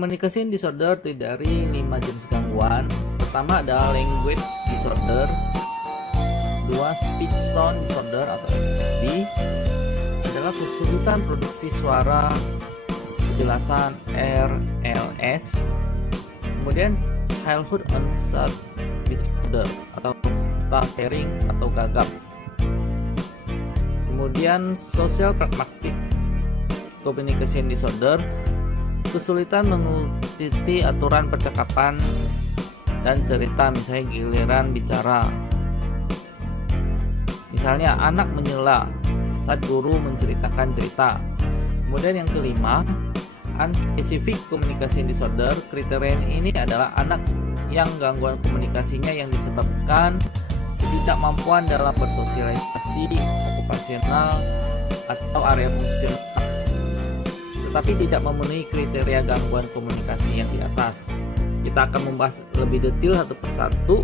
Communication disorder terdiri dari 5 jenis gangguan. Pertama adalah language disorder, 2 speech sound disorder atau SSD, adalah kesulitan produksi suara kejelasan RLS. Kemudian childhood onset disorder atau stuttering atau gagap. Kemudian social pragmatic communication disorder, kesulitan mengikuti aturan percakapan dan cerita, misalnya giliran bicara. Misalnya anak menyela saat guru menceritakan cerita. Kemudian yang kelima, unspecific communication disorder. Kriteria ini adalah anak yang gangguan komunikasinya yang disebabkan ketidakmampuan dalam bersosialisasi, okupasional, atau area fungsional, tetapi tidak memenuhi kriteria gangguan komunikasi yang di atas. Kita akan membahas lebih detail satu persatu.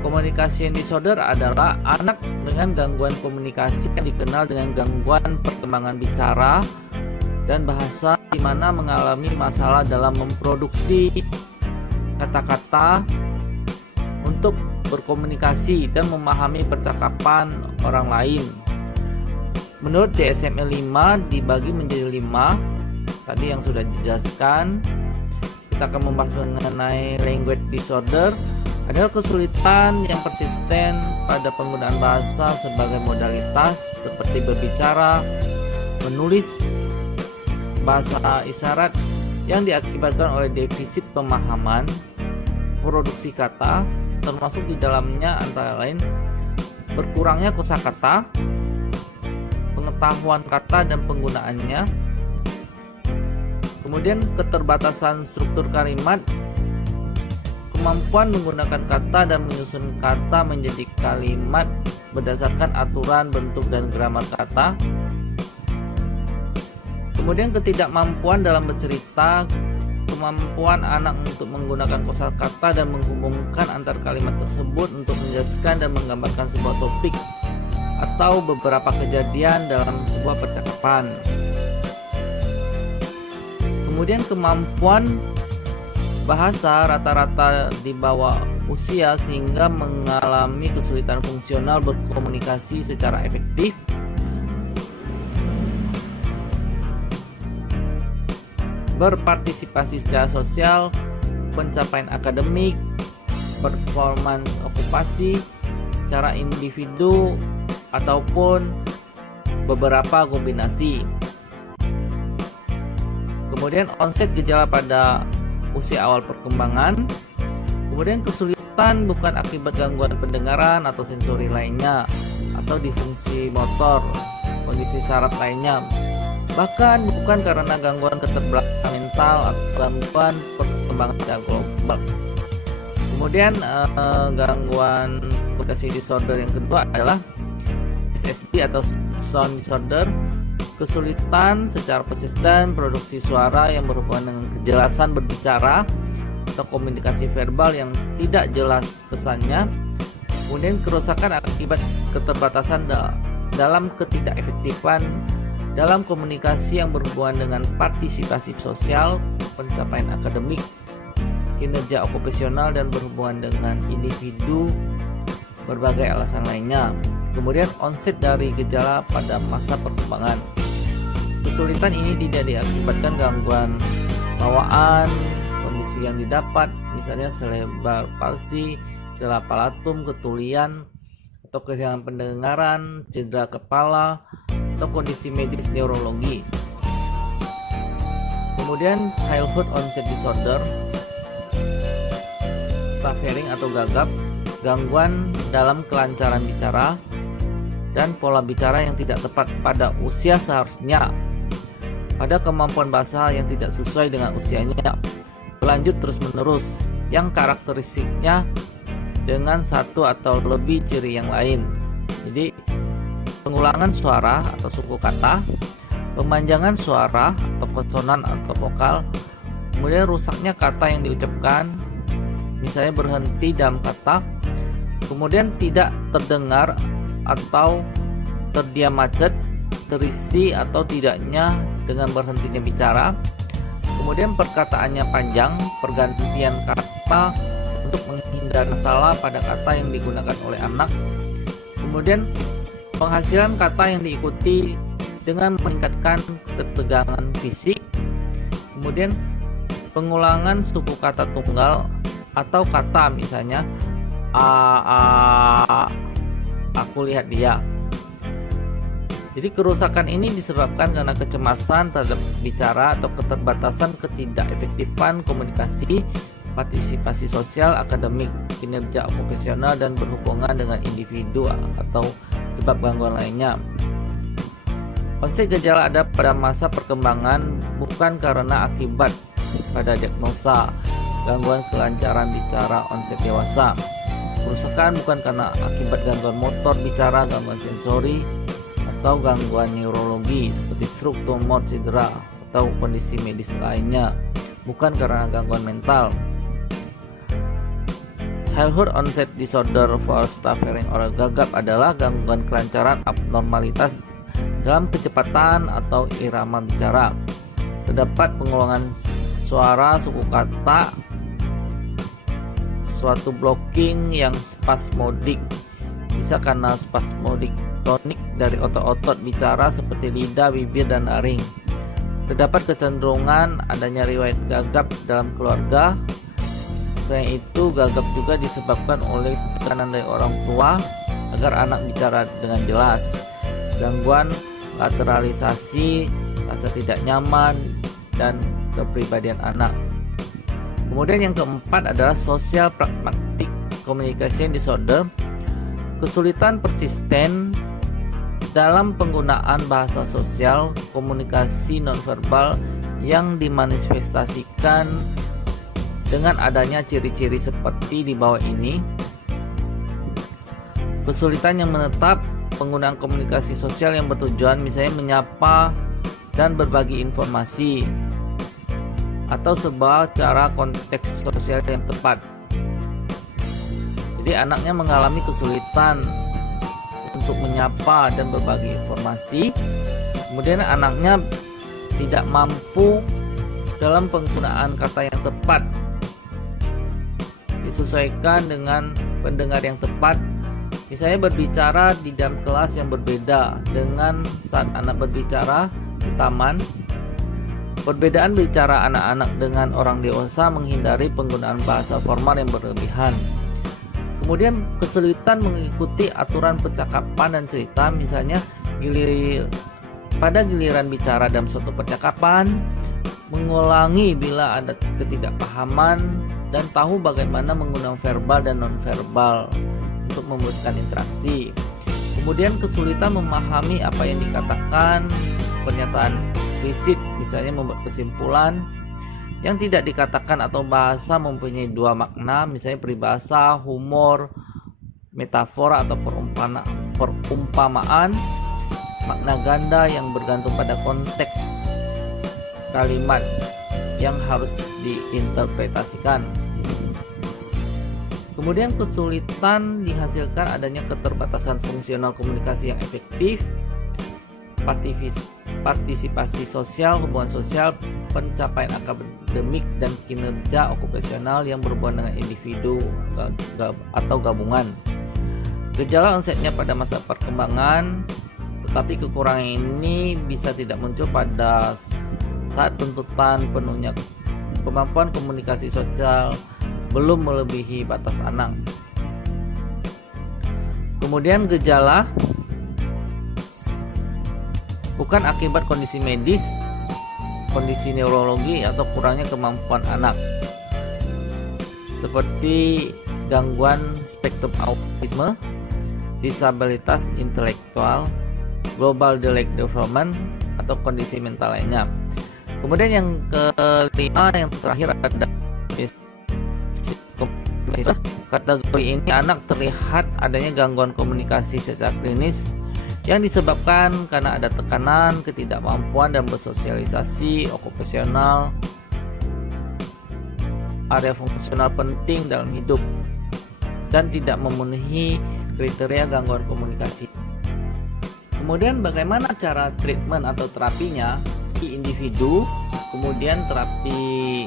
Communication disorder adalah anak dengan gangguan komunikasi yang dikenal dengan gangguan perkembangan bicara dan bahasa, di mana mengalami masalah dalam memproduksi kata-kata untuk berkomunikasi dan memahami percakapan orang lain. Menurut DSM-5 dibagi menjadi 5 tadi yang sudah dijelaskan. Kita akan membahas mengenai language disorder, adalah kesulitan yang persisten pada penggunaan bahasa sebagai modalitas seperti berbicara, menulis, bahasa isyarat yang diakibatkan oleh defisit pemahaman, produksi kata, termasuk di dalamnya antara lain berkurangnya kosakata, pengetahuan kata dan penggunaannya, kemudian keterbatasan struktur kalimat, kemampuan menggunakan kata dan menyusun kata menjadi kalimat berdasarkan aturan bentuk dan gramar kata, kemudian ketidakmampuan dalam bercerita, kemampuan anak untuk menggunakan kosakata dan menghubungkan antar kalimat tersebut untuk menjelaskan dan menggambarkan sebuah topik atau beberapa kejadian dalam sebuah percakapan. Kemudian kemampuan bahasa rata-rata di bawah usia sehingga mengalami kesulitan fungsional berkomunikasi secara efektif. Berpartisipasi secara sosial, pencapaian akademik, performance okupasi secara individu ataupun beberapa kombinasi. Kemudian onset gejala pada usia awal perkembangan. Kemudian kesulitan bukan akibat gangguan pendengaran atau sensori lainnya atau disfungsi motor, kondisi saraf lainnya, bahkan bukan karena gangguan keterbelakangan mental atau gangguan perkembangan secara global. Kemudian gangguan komunikasi disorder yang kedua adalah SSD atau sound disorder, kesulitan secara persisten produksi suara yang berhubungan dengan kejelasan berbicara atau komunikasi verbal yang tidak jelas pesannya. Kemudian kerusakan akibat keterbatasan dalam ketidakefektifan dalam komunikasi yang berhubungan dengan partisipasi sosial, pencapaian akademik, kinerja okupasional dan berhubungan dengan individu, berbagai alasan lainnya. Kemudian onset dari gejala pada masa perkembangan. Kesulitan ini tidak diakibatkan gangguan bawaan, kondisi yang didapat, misalnya cerebral palsy, celah palatum, ketulian, atau kehilangan pendengaran, cedera kepala, atau kondisi medis neurologi. Kemudian childhood onset disorder, stuttering atau gagap, gangguan dalam kelancaran bicara dan pola bicara yang tidak tepat pada usia seharusnya, pada kemampuan bahasa yang tidak sesuai dengan usianya, berlanjut terus-menerus, yang karakteristiknya dengan satu atau lebih ciri yang lain. Jadi pengulangan suara atau suku kata, pemanjangan suara atau konsonan atau vokal, kemudian rusaknya kata yang diucapkan, misalnya berhenti dalam kata, kemudian tidak terdengar atau terdiam macet, terisi atau tidaknya dengan berhentinya bicara. Kemudian perkataannya panjang, pergantian kata untuk menghindari salah pada kata yang digunakan oleh anak. Kemudian penghasilan kata yang diikuti dengan meningkatkan ketegangan fisik. Kemudian pengulangan suku kata tunggal atau kata misalnya aku lihat dia. Jadi kerusakan ini disebabkan karena kecemasan terhadap bicara atau keterbatasan ketidakefektifan komunikasi, partisipasi sosial, akademik, kinerja okupasional, dan berhubungan dengan individu atau sebab gangguan lainnya. Konsep gejala ada pada masa perkembangan bukan karena akibat pada diagnosa gangguan kelancaran bicara onset dewasa. Kerusakan bukan karena akibat gangguan motor bicara, gangguan sensori, atau gangguan neurologi seperti stroke, tumor, cedera, atau kondisi medis lainnya, bukan karena gangguan mental. Childhood onset disorder for stuttering or gagap adalah gangguan kelancaran abnormalitas dalam kecepatan atau irama bicara. Terdapat pengulangan suara, suku kata, suatu blocking yang spasmodik, bisa karena spasmodik tonik dari otot-otot bicara seperti lidah, bibir, dan taring. Terdapat kecenderungan adanya riwayat gagap dalam keluarga. Selain itu, gagap juga disebabkan oleh tekanan dari orang tua agar anak bicara dengan jelas. Gangguan lateralisasi, rasa tidak nyaman, dan kepribadian anak. Kemudian yang keempat adalah social pragmatic communication disorder, kesulitan persisten dalam penggunaan bahasa sosial, komunikasi nonverbal yang dimanifestasikan dengan adanya ciri-ciri seperti di bawah ini. Kesulitan yang menetap, penggunaan komunikasi sosial yang bertujuan misalnya menyapa dan berbagi informasi atau sebuah cara konteks sosial yang tepat. Jadi anaknya mengalami kesulitan untuk menyapa dan berbagi informasi. Kemudian anaknya tidak mampu dalam penggunaan kata yang tepat, disesuaikan dengan pendengar yang tepat. Misalnya berbicara di dalam kelas yang berbeda dengan saat anak berbicara di taman. Perbedaan bicara anak-anak dengan orang dewasa menghindari penggunaan bahasa formal yang berlebihan. Kemudian kesulitan mengikuti aturan percakapan dan cerita, misalnya pada giliran bicara dalam suatu percakapan, mengulangi bila ada ketidakpahaman, dan tahu bagaimana menggunakan verbal dan nonverbal untuk memuluskan interaksi. Kemudian kesulitan memahami apa yang dikatakan, pernyataan eksplisit, misalnya membuat kesimpulan yang tidak dikatakan atau bahasa mempunyai dua makna, misalnya peribahasa, humor, metafora atau perumpamaan, makna ganda yang bergantung pada konteks kalimat yang harus diinterpretasikan. Kemudian kesulitan dihasilkan adanya keterbatasan fungsional komunikasi yang efektif, partisipasi sosial, hubungan sosial, pencapaian akademik, dan kinerja okupasional yang berhubungan dengan individu atau gabungan. Gejala onsetnya pada masa perkembangan, tetapi kekurangan ini bisa tidak muncul pada saat tuntutan penuhnya kemampuan komunikasi sosial belum melebihi batas anak. Kemudian gejala bukan akibat kondisi medis, kondisi neurologi, atau kurangnya kemampuan anak, seperti gangguan spektrum autisme, disabilitas intelektual, global delay development, atau kondisi mental lainnya. Kemudian yang kelima, yang terakhir ada kategori ini anak terlihat adanya gangguan komunikasi secara klinis yang disebabkan karena ada tekanan, ketidakmampuan dan bersosialisasi okupasional, area fungsional penting dalam hidup, dan tidak memenuhi kriteria gangguan komunikasi. Kemudian bagaimana cara treatment atau terapinya? Individu, kemudian terapi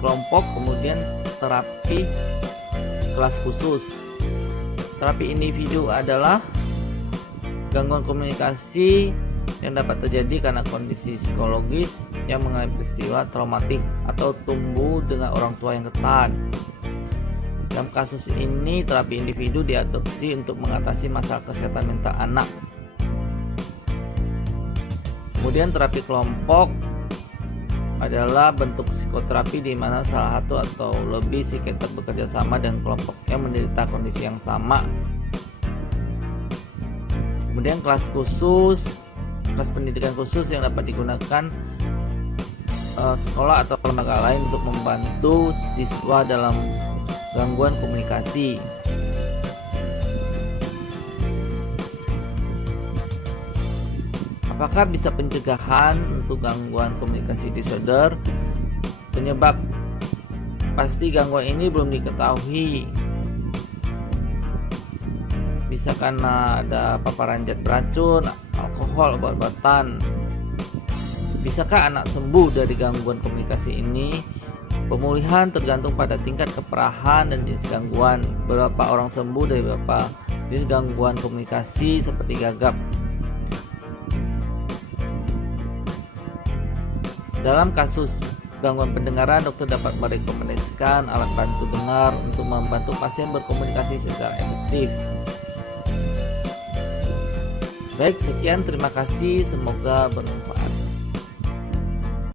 kelompok, kemudian terapi kelas khusus. Terapi individu adalah gangguan komunikasi yang dapat terjadi karena kondisi psikologis yang mengalami peristiwa traumatis atau tumbuh dengan orang tua yang ketat. Dalam kasus ini, terapi individu diadopsi untuk mengatasi masalah kesehatan mental anak. Kemudian terapi kelompok adalah bentuk psikoterapi di mana salah satu atau lebih psikiater bekerja sama dengan kelompok yang menderita kondisi yang sama. Kemudian kelas khusus, kelas pendidikan khusus yang dapat digunakan sekolah atau lembaga lain untuk membantu siswa dalam gangguan komunikasi. Apakah bisa pencegahan untuk gangguan komunikasi disorder? Penyebab pasti gangguan ini belum diketahui. Bisa karena ada paparan zat beracun, alkohol, obat-obatan. Bisakah anak sembuh dari gangguan komunikasi ini? Pemulihan tergantung pada tingkat keparahan dan jenis gangguan. Beberapa orang sembuh dari beberapa jenis gangguan komunikasi seperti gagap. Dalam kasus gangguan pendengaran, dokter dapat merekomendasikan alat bantu dengar untuk membantu pasien berkomunikasi secara efektif. Baik, sekian, terima kasih, semoga bermanfaat.